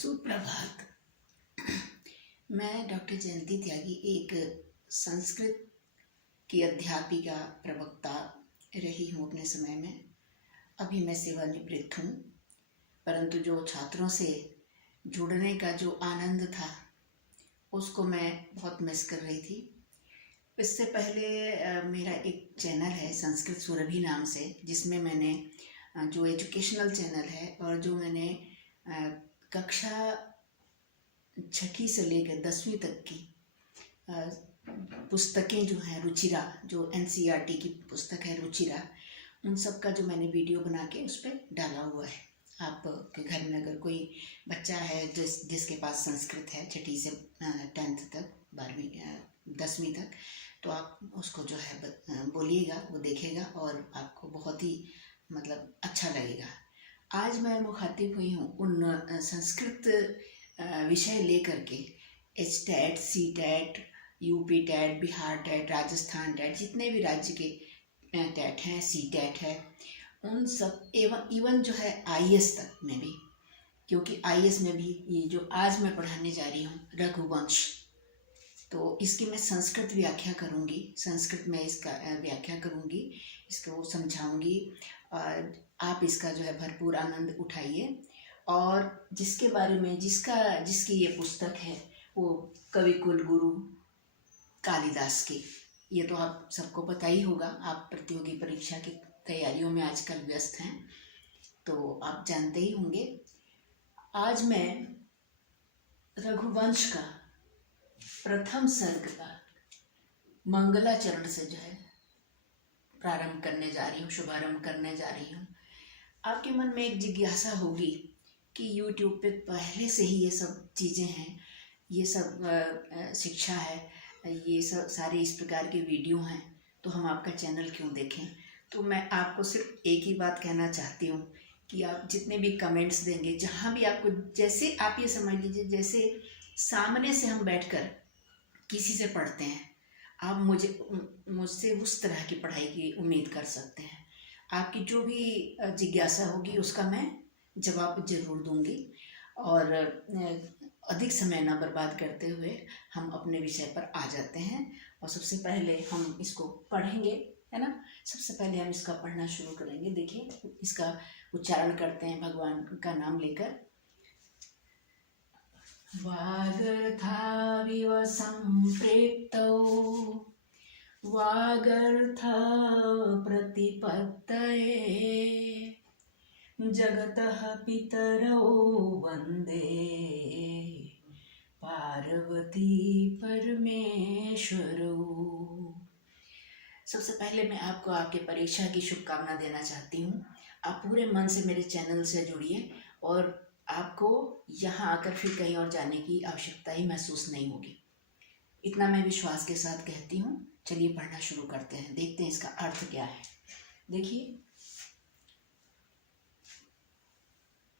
सुप्रभात। मैं डॉक्टर जयंती त्यागी एक संस्कृत की अध्यापिका प्रवक्ता रही हूँ अपने समय में। अभी मैं सेवानिवृत्त हूँ, परंतु जो छात्रों से जुड़ने का जो आनंद था उसको मैं बहुत मिस कर रही थी। इससे पहले मेरा एक चैनल है संस्कृत सुरभि नाम से, जिसमें मैंने जो एजुकेशनल चैनल है और जो मैंने कक्षा 6ठी से लेकर 10वीं तक की पुस्तकें जो हैं रुचिरा, जो NCERT की पुस्तक है रुचिरा, उन सब का जो मैंने वीडियो बना के उस पर डाला हुआ है। आपके घर में अगर कोई बच्चा है जिसके पास संस्कृत है 6ठी से 10th तक, 12वीं 10वीं तक, तो आप उसको जो है बोलिएगा, वो देखेगा और आपको बहुत ही अच्छा लगेगा। आज मैं मुखातिब हुई हूँ उन संस्कृत विषय लेकर के HTET, CTET, UP TET, Bihar TET, Rajasthan TET, जितने भी राज्य के टेट हैं, CTET है, उन सब इवन जो है IAS तक में भी, क्योंकि IAS में भी ये जो आज मैं पढ़ाने जा रही हूँ रघुवंश, तो इसकी मैं संस्कृत व्याख्या करूँगी, संस्कृत में इसका व्याख्या करूँगी, इसको समझाऊँगी। आप इसका जो है भरपूर आनंद उठाइए। और जिसके बारे में जिसकी ये पुस्तक है वो कवि कुलगुरु कालिदास की, ये तो आप सबको पता ही होगा। आप प्रतियोगी परीक्षा की तैयारियों में आजकल व्यस्त हैं तो आप जानते ही होंगे। आज मैं रघुवंश का प्रथम सर्ग का मंगलाचरण से जो है प्रारंभ करने जा रही हूँ, शुभारंभ करने जा रही हूँ। आपके मन में एक जिज्ञासा होगी कि YouTube पे पहले से ही ये सब चीज़ें हैं, ये सब शिक्षा है, ये सब सारे इस प्रकार के वीडियो हैं, तो हम आपका चैनल क्यों देखें। तो मैं आपको सिर्फ एक ही बात कहना चाहती हूँ कि आप जितने भी कमेंट्स देंगे, जहाँ भी आपको, जैसे आप ये समझ लीजिए जैसे सामने से हम बैठकर किसी से पढ़ते हैं, आप मुझसे उस तरह की पढ़ाई की उम्मीद कर सकते हैं। आपकी जो भी जिज्ञासा होगी उसका मैं जवाब जरूर दूंगी। और अधिक समय ना बर्बाद करते हुए हम अपने विषय पर आ जाते हैं। और सबसे पहले हम इसको पढ़ेंगे, है ना। सबसे पहले हम इसका पढ़ना शुरू करेंगे। देखिए, इसका उच्चारण करते हैं भगवान का नाम लेकर। वागर्थाविव सम्प्रेक्तौ वागर्थ प्रतिपत्तये जगतः पितरौ वन्दे पार्वती परमेश्वरौ। सबसे पहले मैं आपको आपके परीक्षा की शुभकामना देना चाहती हूँ। आप पूरे मन से मेरे चैनल से जुड़िए और आपको यहाँ आकर फिर कहीं और जाने की आवश्यकता ही महसूस नहीं होगी। इतना मैं विश्वास के साथ कहती हूँ। चलिए पढ़ना शुरू करते हैं, देखते हैं इसका अर्थ क्या है। देखिए,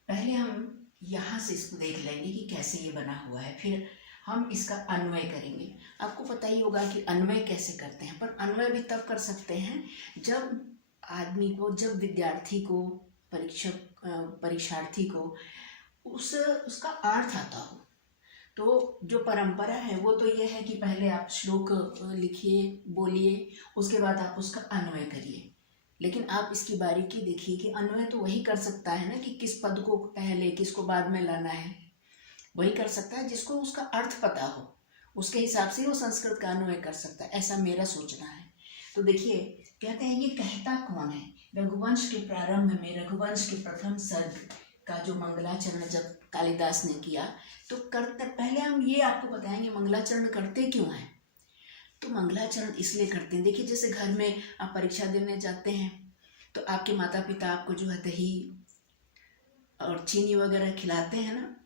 पहले हम यहाँ से इसको देख लेंगे कि कैसे ये बना हुआ है, फिर हम इसका अन्वय करेंगे। आपको पता ही होगा कि अन्वय कैसे करते हैं, पर अन्वय भी तब कर सकते हैं जब विद्यार्थी को, परीक्षार्थी को उसका अर्थ आता हो। तो जो परंपरा है वो तो ये है कि पहले आप श्लोक लिखिए, बोलिए, उसके बाद आप उसका अन्वय करिए। लेकिन आप इसकी बारीकी देखिए कि अन्वय तो वही कर सकता है ना कि किस पद को पहले किसको बाद में लाना है, वही कर सकता है जिसको उसका अर्थ पता हो, उसके हिसाब से वो संस्कृत का अन्वय कर सकता है, ऐसा मेरा सोचना है। तो देखिए, कहते हैं ये कहता कौन है। रघुवंश के प्रारंभ में, रघुवंश के प्रथम सर्ग का जो मंगलाचरण जब कालिदास ने किया, तो करते पहले हम ये आपको बताएंगे मंगलाचरण करते क्यों हैं। तो मंगलाचरण इसलिए करते हैं, देखिए जैसे घर में आप परीक्षा देने जाते हैं तो आपके माता पिता आपको जो है दही और चीनी वगैरह खिलाते हैं ना।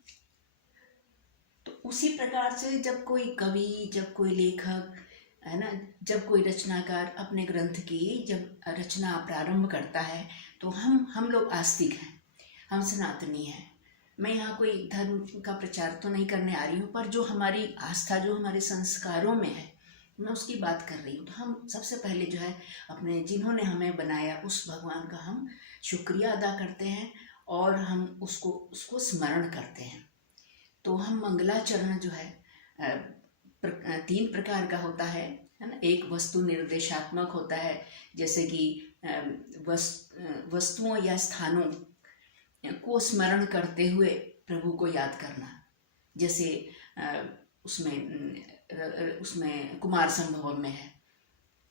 तो उसी प्रकार से जब कोई कवि, जब कोई लेखक, है ना, जब कोई रचनाकार अपने ग्रंथ की जब रचना प्रारंभ करता है तो हम लोग आस्तिक हैं, हम सनातनी हैं। मैं यहाँ कोई धर्म का प्रचार तो नहीं करने आ रही हूँ, पर जो हमारी आस्था, जो हमारे संस्कारों में है, मैं उसकी बात कर रही हूँ। तो हम सबसे पहले जो है अपने जिन्होंने हमें बनाया उस भगवान का हम शुक्रिया अदा करते हैं और हम उसको स्मरण करते हैं। तो हम मंगलाचरण जो है 3 प्रकार का होता है ना। एक वस्तु निर्देशात्मक होता है, जैसे कि वस्तुओं या स्थानों को स्मरण करते हुए प्रभु को याद करना। जैसे उसमें कुमार संभवम में है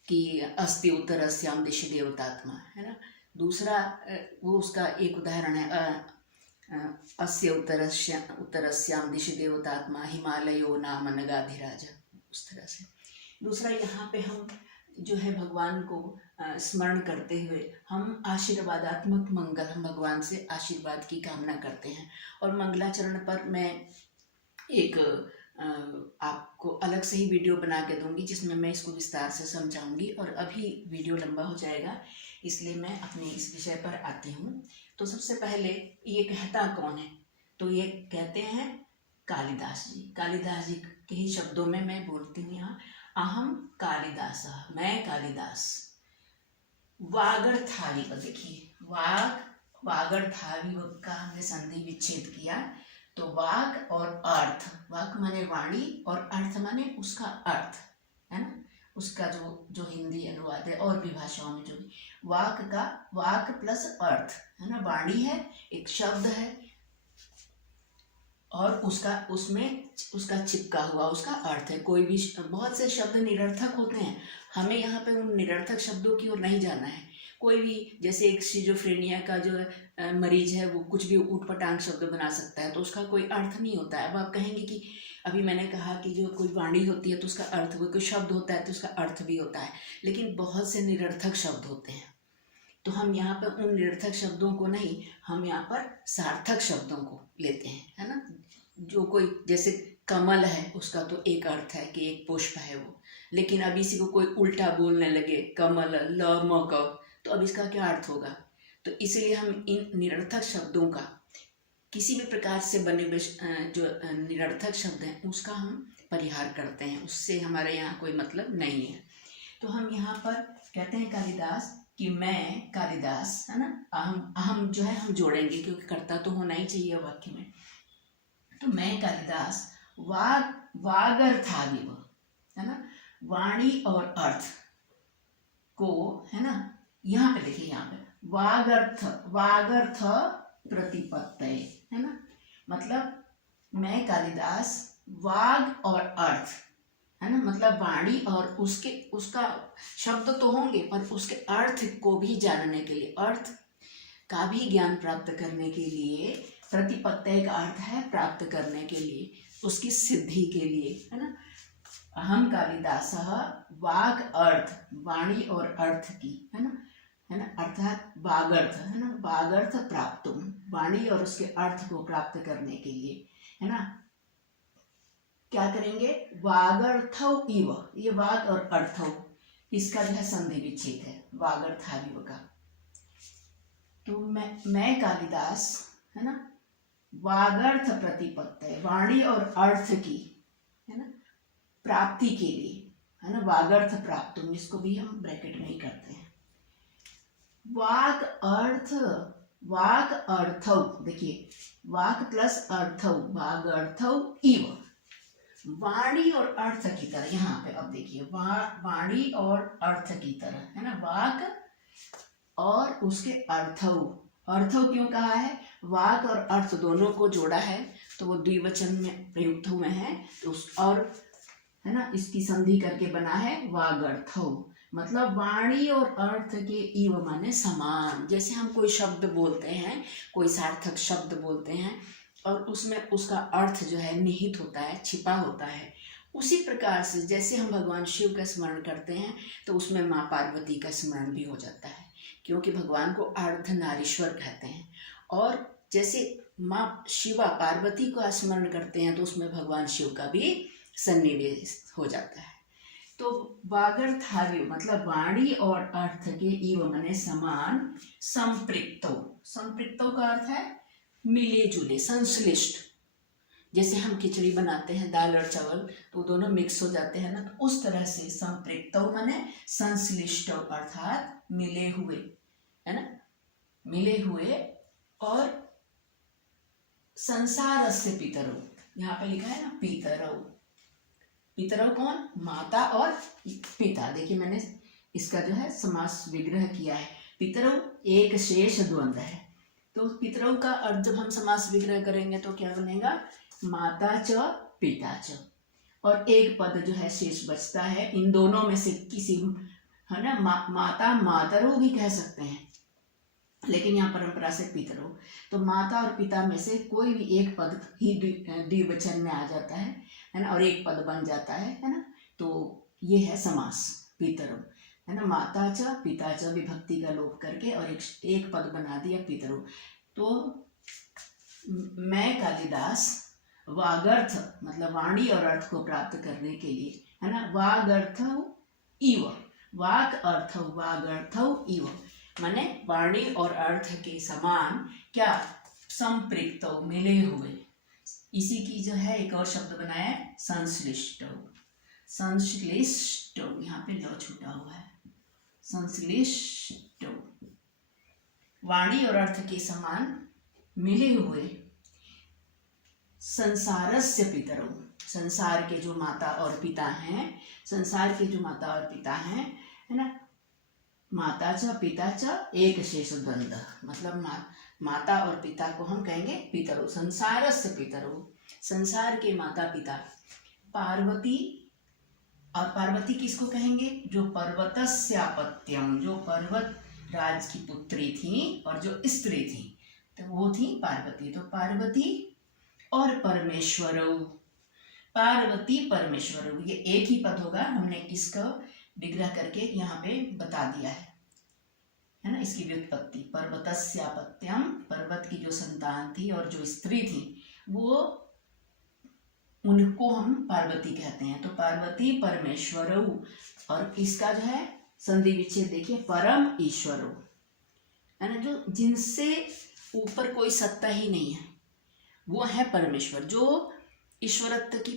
कि अस्ति उत्तरस्याम दिशि देवतात्मा, है ना। दूसरा वो उसका एक उदाहरण है अस्य उत्तरस्याम दिशि देवतात्मा हिमालयो नाम नगाधिराज, उस तरह से। दूसरा यहाँ पे हम जो है भगवान को स्मरण करते हुए हम आशीर्वादात्मक मंगल, हम भगवान से आशीर्वाद की कामना करते हैं। और मंगलाचरण पर मैं एक आपको अलग से ही वीडियो बना के दूंगी जिसमें मैं इसको विस्तार से समझाऊंगी, और अभी वीडियो लंबा हो जाएगा, इसलिए मैं अपने इस विषय पर आती हूँ। तो सबसे पहले ये कहता कौन है, तो ये कहते हैं कालिदास जी। कालिदास जी के ही शब्दों में मैं बोलती हूँ यहाँ, अहम कालिदास, मैं कालिदास। वागर्थाविव, देखिए वागर्थाविव का हमने संधि विच्छेद किया, तो वाग और अर्थ, वाक माने वाणी और अर्थ माने उसका अर्थ, है ना। उसका जो हिंदी अनुवाद है और भी भाषाओं में जो भी, वाक प्लस अर्थ, है ना। वाणी है, एक शब्द है, और उसका चिपका हुआ उसका अर्थ है। कोई भी बहुत से शब्द निरर्थक होते हैं, हमें यहाँ पे उन निरर्थक शब्दों की ओर नहीं जाना है। कोई भी, जैसे एक सिजोफ्रेनिया का जो मरीज है वो कुछ भी ऊटपटांग शब्द बना सकता है, तो उसका कोई अर्थ नहीं होता है। अब आप कहेंगे कि अभी मैंने कहा कि जो कोई वाणी होती है तो उसका अर्थ, वो कोई शब्द होता है तो उसका अर्थ भी होता है, लेकिन बहुत से निरर्थक शब्द होते हैं। तो हम यहाँ पर उन निरर्थक शब्दों को नहीं, हम यहाँ पर सार्थक शब्दों को लेते हैं, है ना। जो कोई, जैसे कमल है, उसका तो एक अर्थ है कि एक पुष्प है वो, लेकिन अब इसी को कोई उल्टा बोलने लगे, कमल ल म क, तो अब इसका क्या अर्थ होगा। तो इसलिए हम इन निरर्थक शब्दों का, किसी भी प्रकार से बने हुए जो निरर्थक शब्द हैं उसका हम परिहार करते हैं, उससे हमारे यहाँ कोई मतलब नहीं है। तो हम यहाँ पर कहते हैं कालिदास कि मैं कालिदास, है ना। अहम जो है हम जोड़ेंगे क्योंकि कर्ता तो होना ही चाहिए वाक्य में। तो मैं कालिदास वागर्थाविव, है ना, वाणी और अर्थ को, है ना। यहाँ पे देखिए, यहाँ पे वागर्थ प्रतिपत्तये, है ना। मतलब मैं कालिदास वाग और अर्थ, है ना, मतलब वाणी और उसका शब्द तो होंगे पर उसके अर्थ को भी जानने के लिए, अर्थ का भी ज्ञान प्राप्त करने के लिए, प्रतिपत्तय का अर्थ है प्राप्त करने के लिए, उसकी सिद्धि के लिए, है ना। अहम कालिदास वाग अर्थ, वाणी और अर्थ की, है ना, अर्थात वागर्थ, है ना, वागर्थ प्राप्तुम, वाणी और उसके अर्थ को प्राप्त करने के लिए, है ना, क्या करेंगे, वागर्थौ इव, ये वाग और अर्थौ, इसका जो है संधि विच्छेद है वागर्थाविव का। तो मैं कालिदास, है ना, वागर्थ प्रतिपत्तये, वाणी और अर्थ की, है ना, प्राप्ति के लिए, है ना, वागर्थ प्राप्तुम, इसको भी हम ब्रैकेट में ही करते हैं। वाक अर्थौ, देखिए वाक प्लस अर्थौ, वाग अर्थौ इव, वाणी और अर्थ की तरह। यहाँ पे अब देखिए वाणी और अर्थ की तरह, है ना, वाक और उसके अर्थौ, अर्थौ क्यों कहा है, वाक और अर्थ दोनों को जोड़ा है तो वो द्विवचन में प्रयुक्त हुए हैं, तो और, है ना, इसकी संधि करके बना है वागर्थौ। मतलब वाणी और अर्थ के इव माने समान। जैसे हम कोई शब्द बोलते हैं, कोई सार्थक शब्द बोलते हैं और उसमें उसका अर्थ जो है निहित होता है, छिपा होता है, उसी प्रकार से जैसे हम भगवान शिव का स्मरण करते हैं तो उसमें माँ पार्वती का स्मरण भी हो जाता है, क्योंकि भगवान को अर्धनारीश्वर कहते हैं। और जैसे माँ शिवा पार्वती को स्मरण करते हैं तो उसमें भगवान शिव का भी सन्निवेश हो जाता है। तो वागर्थाविव मतलब वाणी और अर्थ के इव माने समान, संपृक्तौ, संपृक्तौ का अर्थ है मिले जुले, संश्लिष्ट। जैसे हम खिचड़ी बनाते हैं, दाल और चावल, तो दोनों मिक्स हो जाते हैं ना, तो उस तरह से संपृक्तौ माने संश्लिष्टौ, अर्थात मिले हुए, है ना, मिले हुए। और संसारस्य पितरौ, यहाँ पे लिखा है ना पितरौ। पितरौ कौन? माता और पिता। देखिए मैंने इसका जो है समास विग्रह किया है। पितरौ एक शेष द्वंद्व है, तो पितरौ का अर्थ जब हम समास विग्रह करेंगे तो क्या बनेगा? माता च पिता च, और एक पद जो है शेष बचता है। इन दोनों में से किसी, है ना, माता मातरौ भी कह सकते हैं, लेकिन यहाँ परंपरा से पितरौ। तो माता और पिता में से कोई भी एक पद ही द्विवचन में आ जाता है ना, और एक पद बन जाता है ना। तो ये है समास पितरौ, है ना। माता च पिता च विभक्ति का लोप करके और एक पद बना दिया पितरौ। तो मैं कालिदास वागर्थ मतलब वाणी और अर्थ को प्राप्त करने के लिए, है ना, वागर्थौ इव, वाक अर्थ वागर्थौ इव, माने वाणी और अर्थ के समान क्या? संपृक्तौ, मिले हुए। इसी की जो है एक और शब्द बनाया है संश्लिष्टौ। संश्लिष्टौ, यहाँ पे ल छूटा हुआ है, संश्लिष्टौ, वाणी और अर्थ के समान मिले हुए। संसारस्य पितरौ, संसार के जो माता और पिता हैं, संसार के जो माता और पिता हैं, है ना। माता च पिता च एक शेष द्वंद्व, मतलब माता और पिता को हम कहेंगे पितरौ। संसारस्य पितरौ, संसार के माता पिता। पार्वती, और पार्वती किसको कहेंगे? जो पर्वतस्यापत्यम, जो पर्वत राज की पुत्री थी और जो स्त्री थी, तो वो थी पार्वती। तो पार्वती और परमेश्वरौ, पार्वती परमेश्वरौ, ये एक ही पद होगा। हमने इसका विग्रह करके यहाँ पे बता दिया है ना, इसकी व्युत्पत्ति। पर्वतस्यापत्यम, पर्वत की जो संतान थी और जो स्त्री थी, वो उनको हम पार्वती कहते हैं। तो पार्वती परमेश्वरौ, और इसका जो है संधि विच्छेद देखिए, परम ईश्वरौ, है ना, जो जिनसे ऊपर कोई सत्ता ही नहीं है, वो है परमेश्वर। जो ईश्वरत्व की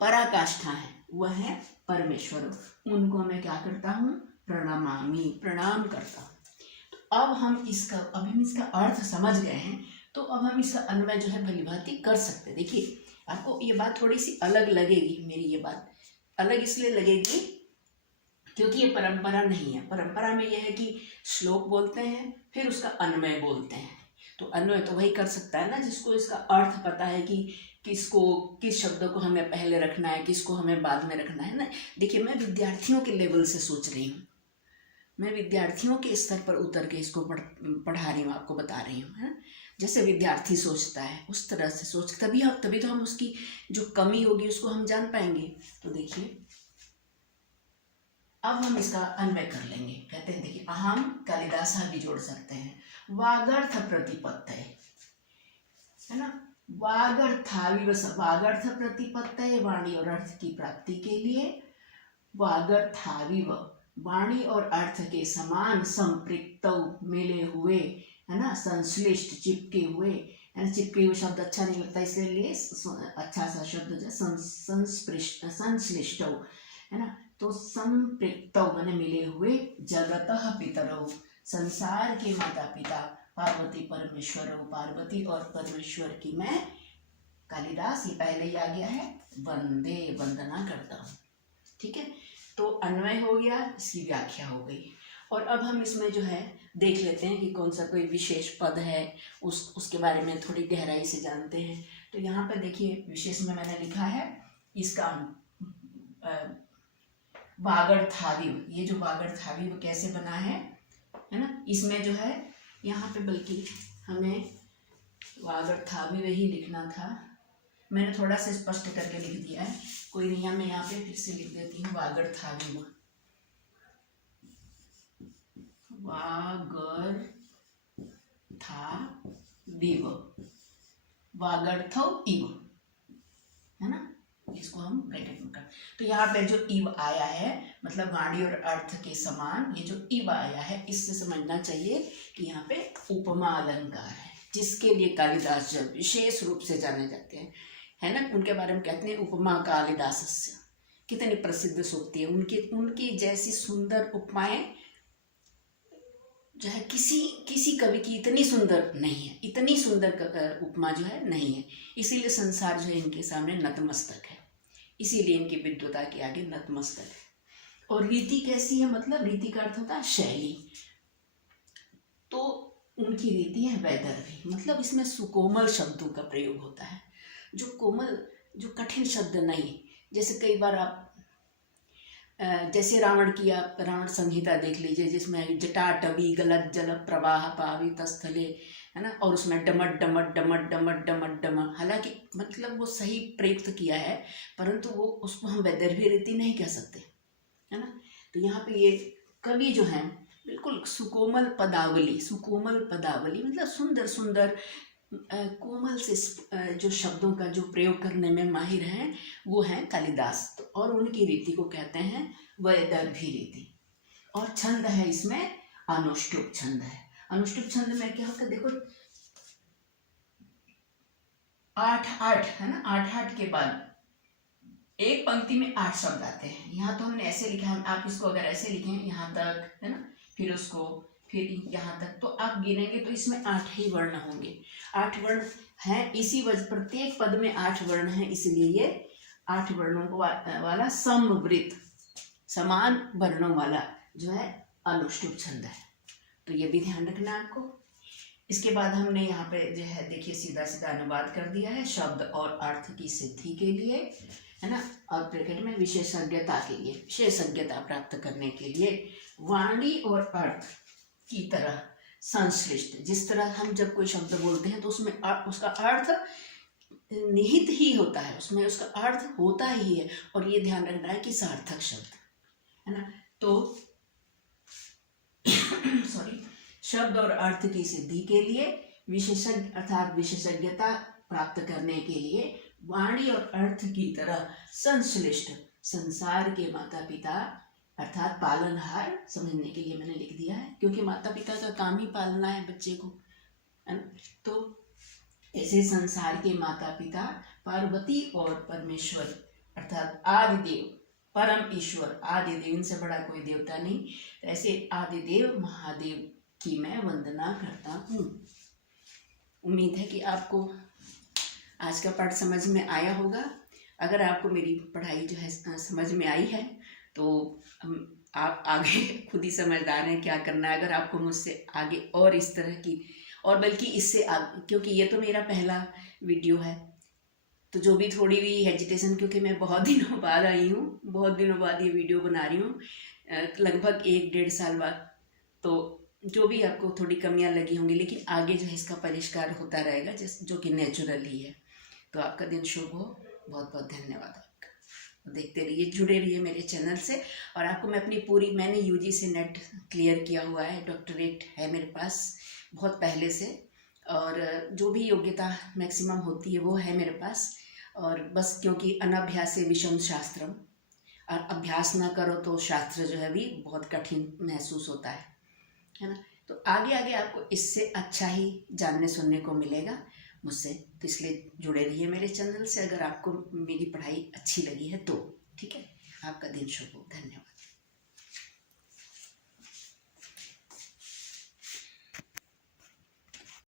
पराकाष्ठा है, वह है परमेश्वर। उनको मैं क्या करता हूँ? प्रणमामि, प्रणाम करता हूँ। तो अब हम इसका अर्थ समझ गए हैं, तो अब हम इसका अन्वय जो है भलीभांति कर सकते हैं। देखिए आपको ये बात थोड़ी सी अलग लगेगी, मेरी ये बात अलग इसलिए लगेगी क्योंकि ये परंपरा नहीं है। परंपरा में यह है कि श्लोक बोलते हैं फिर उसका अन्वय बोलते हैं। तो अन्वय तो वही कर सकता है ना जिसको इसका अर्थ पता है कि किसको, किस शब्द को हमें पहले रखना है, किसको हमें बाद में रखना है ना। देखिए मैं विद्यार्थियों के लेवल से सोच रही हूँ, मैं विद्यार्थियों के स्तर पर उतर के इसको पढ़ा रही हूँ, आपको बता रही हूँ, है। जैसे विद्यार्थी सोचता है उस तरह से सोच, तभी तो हम उसकी जो कमी होगी उसको हम जान पाएंगे। तो देखिए अब हम इसका अन्वय कर लेंगे। कहते हैं देखिए, अहम कालिदास भी जोड़ सकते हैं। वागर्थ प्रतिपत्तये, है ना, वागर्थ प्रतिपत्तये, वाणी और अर्थ की प्राप्ति के लिए। वागर्थाविव, वाणी और अर्थ के समान। संपृक्तौ, मिले हुए, है ना। संश्लिष्ट, चिपके हुए, है ना। चिपके हुए शब्द अच्छा नहीं लगता, इसलिए अच्छा सा शब्द जो संश्लिष्टौ, है ना। तो संपृक्तौ माने मिले हुए। जगतः पितरौ, संसार के माता पिता। पार्वती परमेश्वरौ, पार्वती और परमेश्वर की मैं कालिदास, ये पहले ही आ गया है, वंदे, वंदना करता हूँ। ठीक है, तो अन्वय हो गया, इसकी व्याख्या हो गई। और अब हम इसमें जो है देख लेते हैं कि कौन सा कोई विशेष पद है, उसके बारे में थोड़ी गहराई से जानते हैं। तो यहाँ पे देखिए विशेष में मैंने लिखा है इसका वागर्थाविव। ये जो वागर्थाविव कैसे बना है ना, इसमें जो है यहाँ पे बल्कि हमें वागर्थाविव ही लिखना था, मैंने थोड़ा सा स्पष्ट करके लिख दिया है। कोई नहीं, मैं यहाँ पे फिर से लिख देती हूँ वागर्थाविव। वागर्थौ इव, है ना, इसको हम ब्रैकेट में कर। तो यहाँ पे जो इव आया है मतलब वाणी और अर्थ के समान, ये जो इव आया है इससे समझना चाहिए कि यहाँ पे उपमा अलंकार है, जिसके लिए कालिदास जब विशेष रूप से जाने जाते हैं, है ना। उनके बारे में कहते हैं उपमा कालिदासस्य। कितनी प्रसिद्ध सूक्ति है उनकी जैसी सुंदर उपमाएं जो है किसी किसी कवि की इतनी सुंदर नहीं है, इतनी सुंदर उपमा जो है नहीं है। इसीलिए संसार जो है इनके सामने नतमस्तक है, इसीलिए इनकी विद्वता के आगे नतमस्तक है। और रीति कैसी है, मतलब रीति का अर्थ होता है शैली, तो उनकी रीति है वैदर्भी, मतलब इसमें सुकोमल शब्दों का प्रयोग होता है, जो कोमल, जो कठिन शब्द नहीं। जैसे कई बार आप जैसे रावण की आप रावण संहिता देख लीजिए, जिसमें जटाटवी गलत जल प्रवाह पावी तस्थले, है ना, और उसमें डमट डमट डमट डमट डमट डमट, हालांकि मतलब वो सही प्रयुक्त किया है, परंतु वो उसको हम वैदर्भी रीति नहीं कह सकते, है ना। तो यहाँ पे ये कवि जो हैं बिल्कुल सुकोमल पदावली, सुकोमल पदावली मतलब सुंदर सुंदर कोमल से जो शब्दों का जो प्रयोग करने में माहिर हैं वो हैं कालिदास। तो और उनकी रीति को कहते हैं वैदर्भी रीति। और छंद है इसमें अनुष्टुप छंद है। अनुष्टुप छंद में क्या होता है, देखो 8-8 है ना, 8-8 के बाद एक पंक्ति में 8 शब्द आते हैं। यहाँ तो हमने ऐसे लिखा है, आप इसको अगर ऐसे लिखें यहाँ तक, है ना, फिर उसको फिर यहाँ तक, तो आप गिनेंगे तो इसमें 8 ही वर्ण होंगे। 8 वर्ण हैं, इसी वजह प्रत्येक पद में 8 वर्ण हैं, इसलिए ये 8 वर्णों को वाला समवृत्त, समान वर्णों वाला जो है अनुष्टुप छंद है। तो ये भी ध्यान रखना है आपको। इसके बाद हमने यहाँ पे जो है देखिए सीधा सीधा अनुवाद कर दिया है, शब्द और अर्थ की सिद्धि के लिए, है ना, और ब्रैकेट में विशेषज्ञता के लिए, विशेषज्ञता प्राप्त करने के लिए वाणी और अर्थ की तरह संश्लिष्ट। जिस तरह हम जब कोई शब्द बोलते हैं तो उसमें उसका अर्थ निहित ही होता है, उसमें उसका अर्थ होता ही है, और ये ध्यान रखना है कि सार्थक शब्द, है ना। तो सॉरी, शब्द और अर्थ की सिद्धि के लिए विशेषज्ञ अर्थात विशेषज्ञता प्राप्त करने के लिए वाणी और अर्थ की तरह संश्लिष्ट, संसार के माता पिता अर्थात पालनहार समझने के लिए मैंने लिख दिया है, क्योंकि माता पिता का काम ही पालना है बच्चे को, है ना। तो ऐसे संसार के माता पिता पार्वती और परमेश्वर अर्थात आदिदेव, परम ईश्वर आदिदेव, इनसे बड़ा कोई देवता नहीं, ऐसे आदिदेव महादेव की मैं वंदना करता हूँ। उम्मीद है कि आपको आज का पाठ समझ में आया होगा। अगर आपको मेरी पढ़ाई जो है समझ में आई है तो आप आगे खुद ही समझदार हैं क्या करना है। अगर आपको मुझसे आगे और इस तरह की, और बल्कि इससे आगे, क्योंकि ये तो मेरा पहला वीडियो है, तो जो भी थोड़ी भी हेजिटेशन, क्योंकि मैं बहुत दिनों बाद आई हूँ, बहुत दिनों बाद ये वीडियो बना रही हूँ, लगभग 1-1.5 साल बाद, तो जो भी आपको थोड़ी कमियां लगी होंगी, लेकिन आगे जो है इसका परिष्कार होता रहेगा, जो कि नेचुरल ही है। तो आपका दिन शुभ हो। बहुत बहुत धन्यवाद आपका। देखते रहिए, जुड़े रहिए मेरे चैनल से। और आपको मैं अपनी पूरी, मैंने यूजी से नेट क्लियर किया हुआ है, डॉक्टरेट है मेरे पास बहुत पहले से, और जो भी योग्यता मैक्सिमम होती है वो है मेरे पास। और बस क्योंकि अनभ्यासे विषम शास्त्रम, और अभ्यास ना करो तो शास्त्र जो है भी बहुत कठिन महसूस होता है ना। तो आगे आगे आपको इससे अच्छा ही जानने सुनने को मिलेगा मुझसे, तो इसलिए जुड़े रहिए मेरे चैनल से, अगर आपको मेरी पढ़ाई अच्छी लगी है तो। ठीक है, आपका दिन शुभ हो। धन्यवाद।